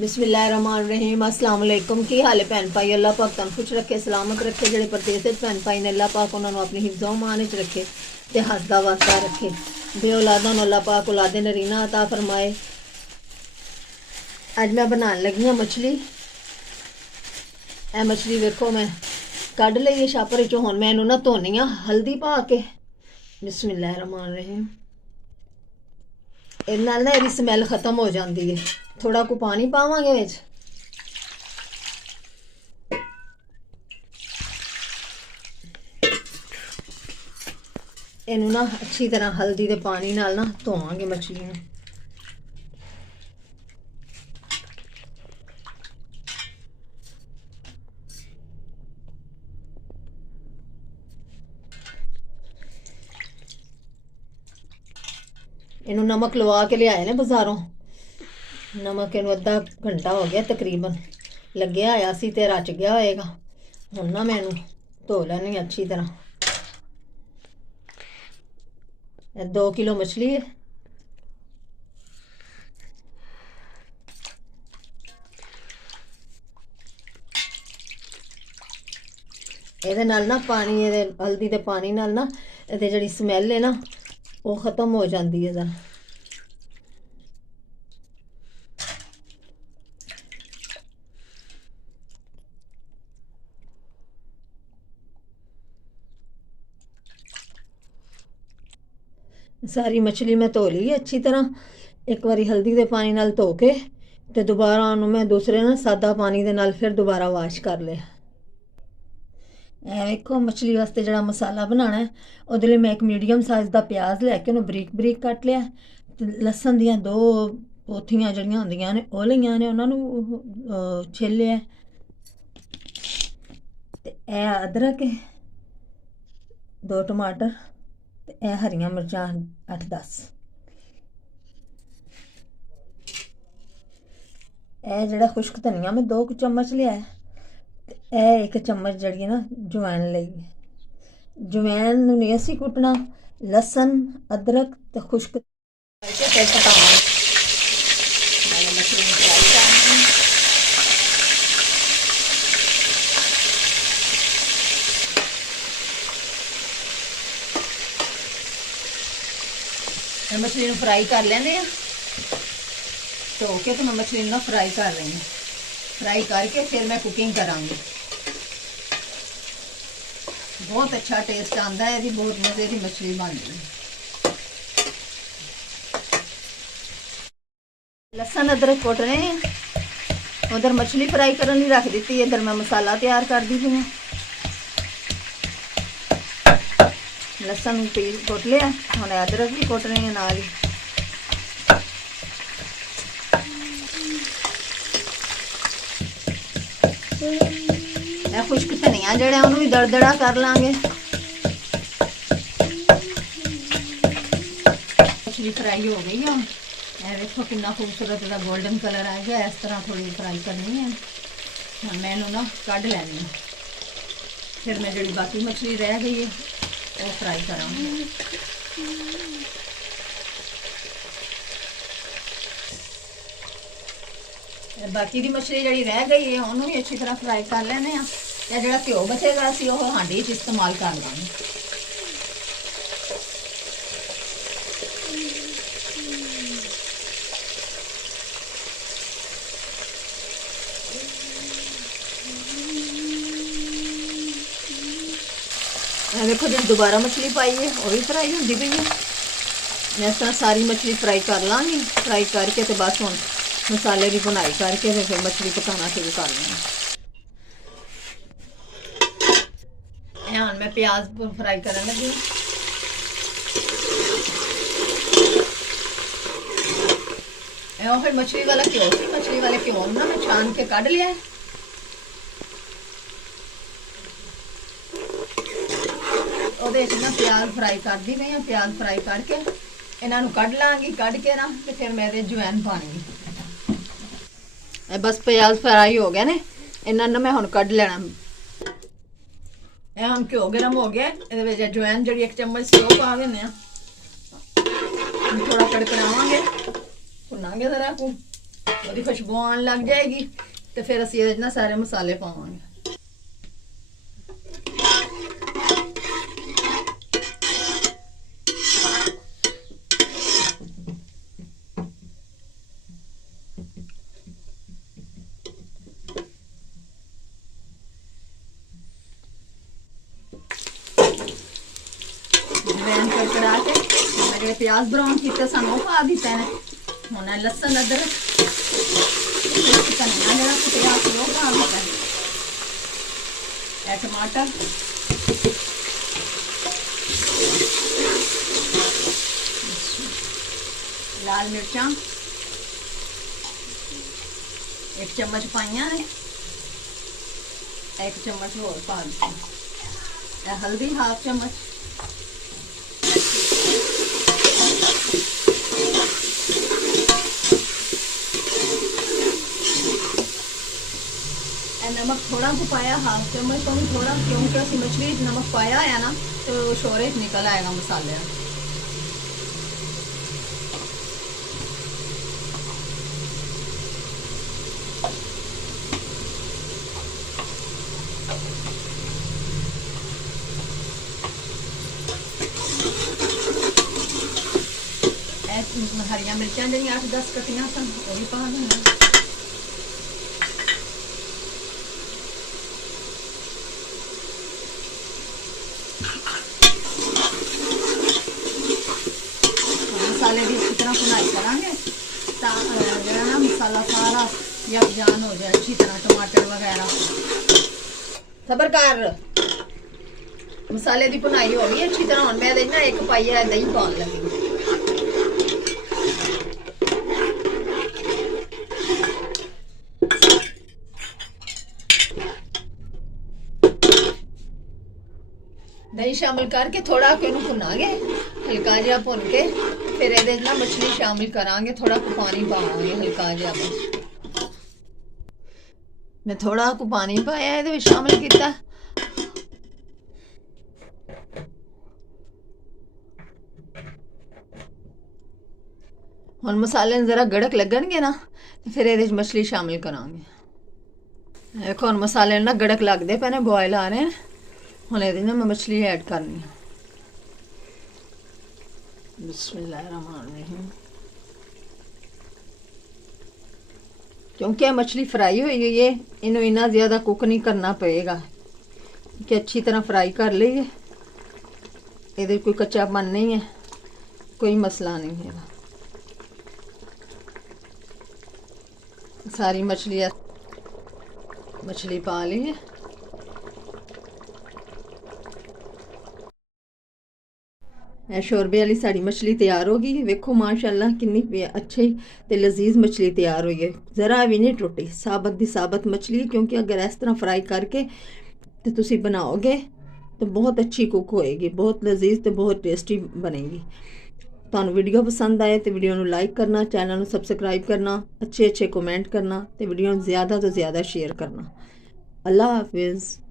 बिस्मिल्लाहिर्रहमानिर्रहीम अस्सलाम वालेकुम। की हाल है भैन भाई? अल्लाह पाक तुम खुश रखे, सलामत रखे। जेडे परदेस भैन भाई ने अल्लाह पाक उन्होंने अपनी हिफ्ज़ो मान च रखे ते हसदा वसदा रखे। बे औलादा अल्लाह पाक औलादे नरीना अता फरमाए। अज मैं बनाने लगी हाँ मछली। ए मछली वेखो मैं कढ़ ली है छापर चो। हुण मैं इनू ना धोनी हाँ हल्दी पा के। बिस्मिल्लाहिर्रहमानिर्रहीम। इस नाल ना इसदी स्मैल खत्म हो जाती है। थोड़ा को पानी पावांगे विच। इनू ना अच्छी तरह हल्दी के पानी नाल ना धोवांगे मछली नूं। इनू नमक लवा के लियाए ने बाजारों। नमक इनू अद्धा घंटा हो गया तकरीबन लग्या आया सी ते रच गया होएगा। हुण ना मैं इनू धो लैनी अच्छी तरह। 2 किलो मछली है। ਇਹਦੇ ਨਾਲ ਨਾ ਪਾਣੀ ਇਹਦੇ ਹਲਦੀ ਦੇ ਪਾਣੀ ਨਾਲ ਨਾ ਇਹਦੇ ਜਿਹੜੀ ਸਮੈਲ ਹੈ ਨਾ ਉਹ ਖਤਮ ਹੋ ਜਾਂਦੀ ਹੈ ਜ਼ਰਾ। सारी मछली मैं धो ली है अच्छी तरह। एक बारी हल्दी के पानी नाल धो के ते दोबारा उन्होंने मैं दूसरे ना सादा पानी दे नाल फिर दोबारा वाश कर लिया। वेखो मछली वास्ते जड़ा मसाला बनाना है उहदे लई मैं एक मीडियम साइज़ का प्याज लैके उन्हें बरीक बरीक कट लिया। लसन दियां 2 पोथियां जड़ियां होंदियां ने ओह लईयां ने उन्होंने छिलिया। ते अदरक 2 टमाटर ते हरियां मिर्चां 8-10। जड़ा खुश्क धनिया मैं 2 चम्मच लिया है। ते 1 चम्मच जड़ी ना जवैन ली। जवैन नूं नहीं असीं कुटना। लसन अदरक ते खुश्क फिर पकावांगे। मछली नूं फ्राई कर लेने आ। धो के तो मैं मछली ना फ्राई कर रही हूँ। फ्राई करके फिर मैं कुकिंग करांगी। बहुत अच्छा टेस्ट आता है। यदि बहुत मज़े की मछली बनती है। लसन अदरक कुट रहे हैं। उधर मछली फ्राई करने रख दी। इधर मैं मसाला तैयार कर दी हूँ। लसन पीस कुट लिया। हम अदरक भी कुट रहे हैं नाल ही। खुश्क धनिया जड़ा उन्होंने भी दड़दड़ा कर लांगे। मछली फ्राई हो गई है। देखो कितना खूबसूरत का गोल्डन कलर आ गया। इस तरह थोड़ी फ्राई करनी है। हाँ मैं इन्हों ना कढ़ लैनी है। फिर मैं जी बाकी मछली रह गई है वो फ्राई करांगी। बाकी दी मछली जी रह गई है उन्होंने भी अच्छी तरह फ्राई कर लेने। जो घ्यो बचेगा असी वो हांडी च इस्तेमाल कर लेंगे। देखो जी दोबारा मछली पाई है वो भी फ्राई होती पई है। मैं इस तरह सारी मछली फ्राई कर लाँगी। फ्राई करके तो बस हम मसाले की बुनाई करके फिर मछली पकाना शुरू कर लेंगे। हाँ मैं प्याज फ्राई करने लगी। फिर मछली वाला घ्यो सी। मछली वाले घ्यो ना मैं छान के कढ़ लिया है। ना प्याज फ्राई कर दी गई। प्याज फ्राई करके इन्हों कढ़ लाँगी। कढ़ के ना तो फिर मैं जवैन पानी। बस प्याज फ्राई हो गए ने। इन्होंने मैं हम कढ़ लेना। हम घ्यो गर्म हो गया। ये जवैन जी 1 चम्मच से वो पा देने। थोड़ा कड़कड़ावांगे भुनांगे जरा को। ਉਹਦੀ ਖੁਸ਼ਬੂ ਆਉਣ ਲੱਗ ਜਾਏਗੀ ਤੇ ਫਿਰ ਅਸੀਂ ਇਹਦੇ 'ਚ ਨਾ ਸਾਰੇ ਮਸਾਲੇ ਪਾਵਾਂਗੇ। ਜਵੈਨ ਕੜਕੜਾ ਕੇ ਜਿਹੜੇ ਪਿਆਜ਼ ਬਰਾਊਨ ਕੀਤੇ ਸਾਨੂੰ ਉਹ ਪਾ ਦਿੱਤੇ ਨੇ। ਹੁਣ ਲਸਣ ਅਦਰਕ ਧਨੀਆ ਜਿਹੜਾ ਕੁੱਟਿਆ ਸੀ ਉਹ ਪਾ ਦਿੱਤਾ। ਇਹ ਟਮਾਟਰ, ਲਾਲ ਮਿਰਚਾਂ 1 ਚਮਚ ਪਾਈਆਂ ਨੇ, 1 ਚਮਚ ਹੋਰ ਪਾ ਦਿੱਤੀ। ਇਹ ਹਲਦੀ 1/2 ਚਮਚ, नमक थोड़ा को पाया 1/2 चम्मच तो थोड़ा, क्योंकि असं मछली नमक पाया है ना तो शोरे निकल आएगा मसाले। हरिया मिर्चा जी 8-10 कटियां सन वो भी पा देना। मसाले की अच्छी तरह भुनाई करांगे जो ना मसाला सारा यकजान हो जाए अच्छी तरह। टमाटर वगैरह सबर कर, मसाले की भुनाई हो गई अच्छी तरह। मैं ना 1 पाइया दही पान लगी। दही शामिल करके थोड़ा भुनांगे हल्का जहा भुन के, फिर ये ना मछली शामिल करांगे। थोड़ा को पानी पावांगे हल्का जहा बस। मैं थोड़ा को पानी पाया ये शामिल किया। हुण मसाले जरा गड़क लगनगे ना फिर ये मछली शामिल करांगे। देखो हुण मसाले ना गड़क लगते पे ने, बॉयल आ रहे हैं। हुण ये ना मैं मछली ऐड करनी है। बिस्मिल्लाहिर्रहमानिर्रहीम। क्योंकि मछली फ्राई हुई है, इन्हों इन्ना ज़्यादा कुक नहीं करना पड़ेगा कि अच्छी तरह फ्राई कर लीए। ये कोई कच्चापन नहीं है, कोई मसला नहीं है। सारी मछली पा ली है। शोरबे वाली साड़ी मछली तैयार होगी। वेखो माशाअल्लाह कितनी अच्छी ते लजीज मछली तैयार हुई है, ज़रा भी नहीं टुटी। साबत दी साबत मछली, क्योंकि अगर इस तरह फ्राई करके तो तुसी बनाओगे तो बहुत अच्छी कुक होएगी, बहुत लजीज तो बहुत टेस्टी बनेगी। तुहानू वीडियो पसंद आए तो वीडियो लाइक करना, चैनल सबसक्राइब करना, अच्छे कमेंट करना, तो वीडियो ज़्यादा तो ज़्यादा शेयर करना। अल्लाह हाफिज़।